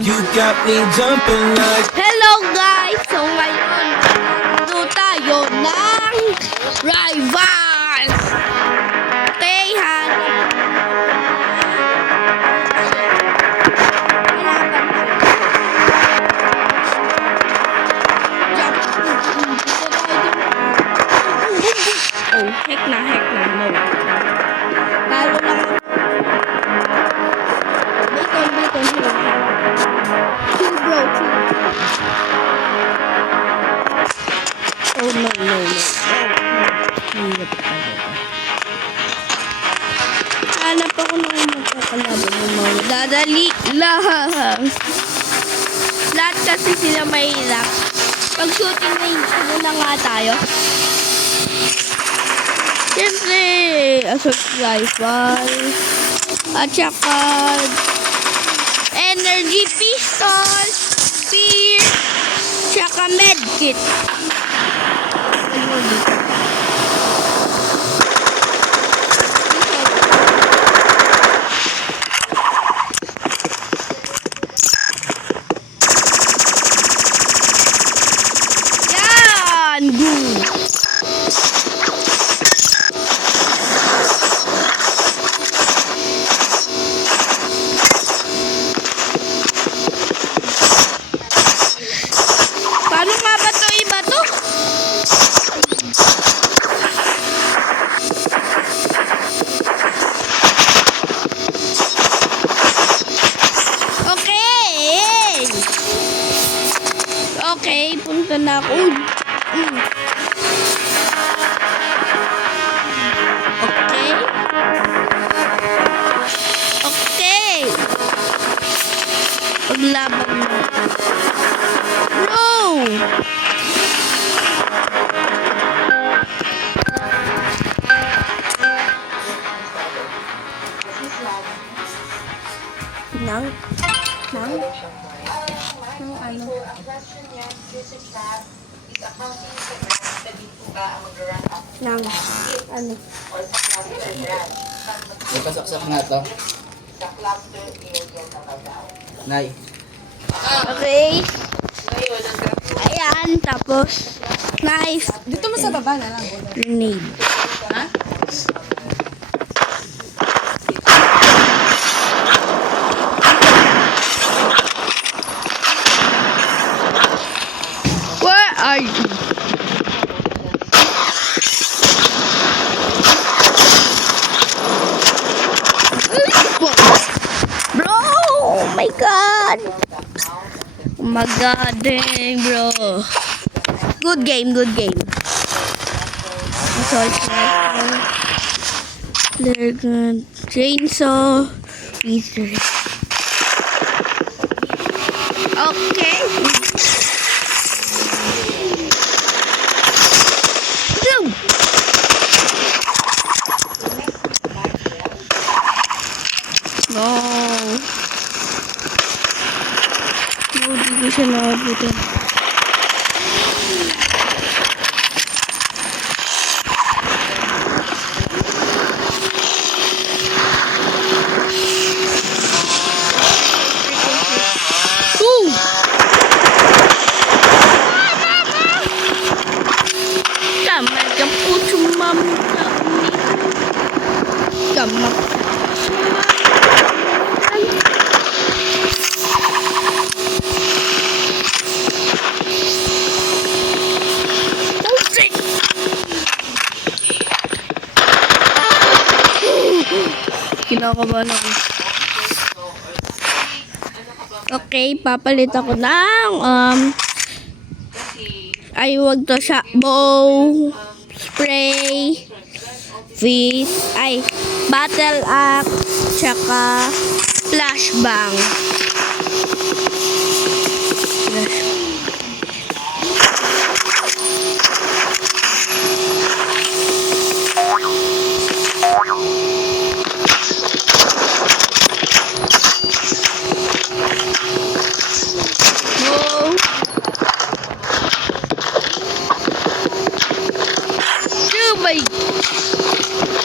You got me jumping like. Hello guys! So ngayon, ito tayo ng Rivals! Okay, hanap. Oh, heck na, no. Talo lang. Bacon, Kill bro, kill. Oh, no. Hirap talaga. Hanap ako ng magkakalaban ng mga dadali lang. Lahat kasi sila mahirap. Pag shooting range, ano na nga tayo? Siyempre, assault rifle. At saka, energy pistol, spear, tsaka medkit. Yan! Good! Paano nga ba ito iba to? Okay, punta na ako. Okay. Paglaban mo. No! Nang ano? Nang ano? Ipasaksak nga to. Nay. Okay. Ayan, tapos knife. Dito mo sa baba na lang. Grenade. Ha? Where are you? Bro! Oh my god! Oh my god, dang, bro. Good game. Assault rifle. They're good. Chainsaw. Reaser. Okay. Boom! No. No, di ko siya nakabutan. Boom! Tama ka po tumamita. Tama ka. Kinakabahan ako. Okay, papalit ako ng ay wag to siya, bow, spray, battle axe, tsaka flashbang.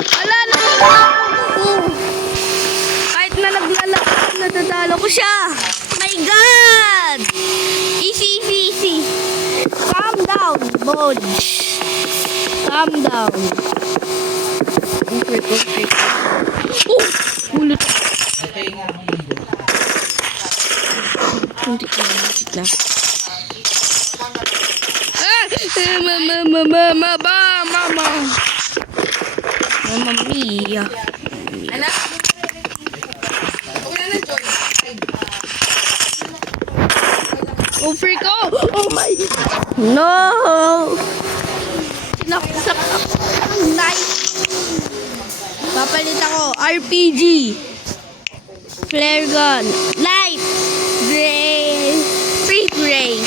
Ala na! Kahit na naglalakad, nadadalo ko siya. Dodge. Calm down. Okay. Oh! Hulot. Muntik na. Mama. Mamma mia. Anak. Wala na, Joy. Oh, freak ko! Oh my... No! Sinaksak ako. Nice! Papalit ako. RPG. Flare gun. Light. Gray. Free gray.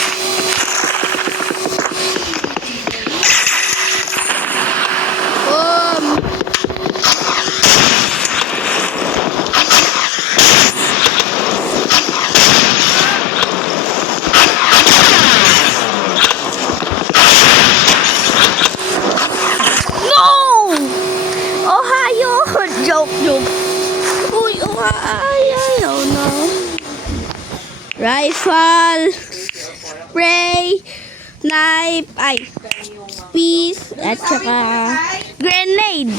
Joke. Uy, Ohio, no. Rifle, spray, knife, piece, at saka grenade.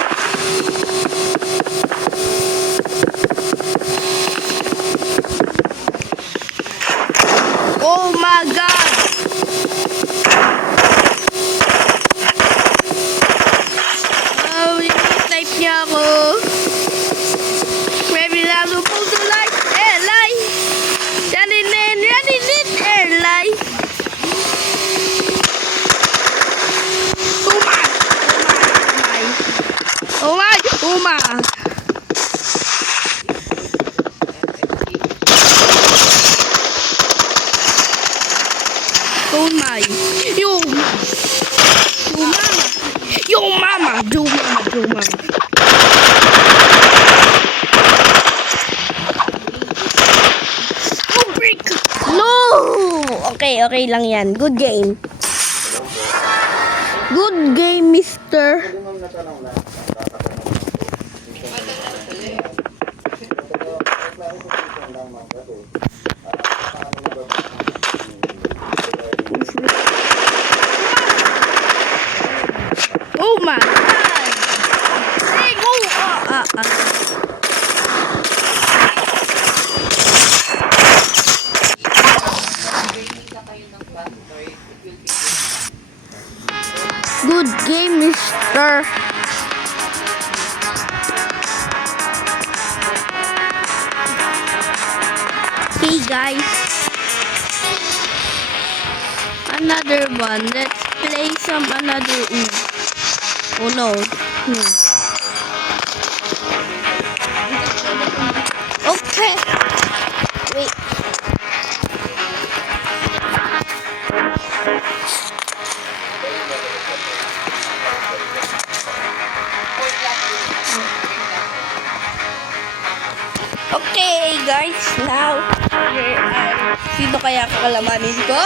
Oh my God! Oh, snipe niya ako. Uma. Oh my. Yo mama. Oh break. No. Okay lang yan. Good game. Good game, mister. Oh my God! Hey, go! Good game, mister. Okay, guys. Another one. Let's play some another one. Oh no. Okay. Wait. Okay, guys. Now, sino kaya kakalamanin ko?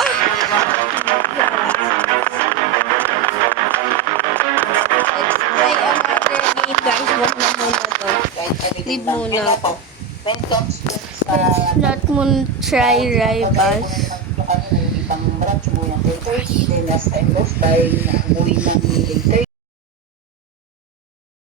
Guys, wag na muna to. Leave muna. Let's not try rivals. Ibang branch mo yung 30, then last time off by umuwi ng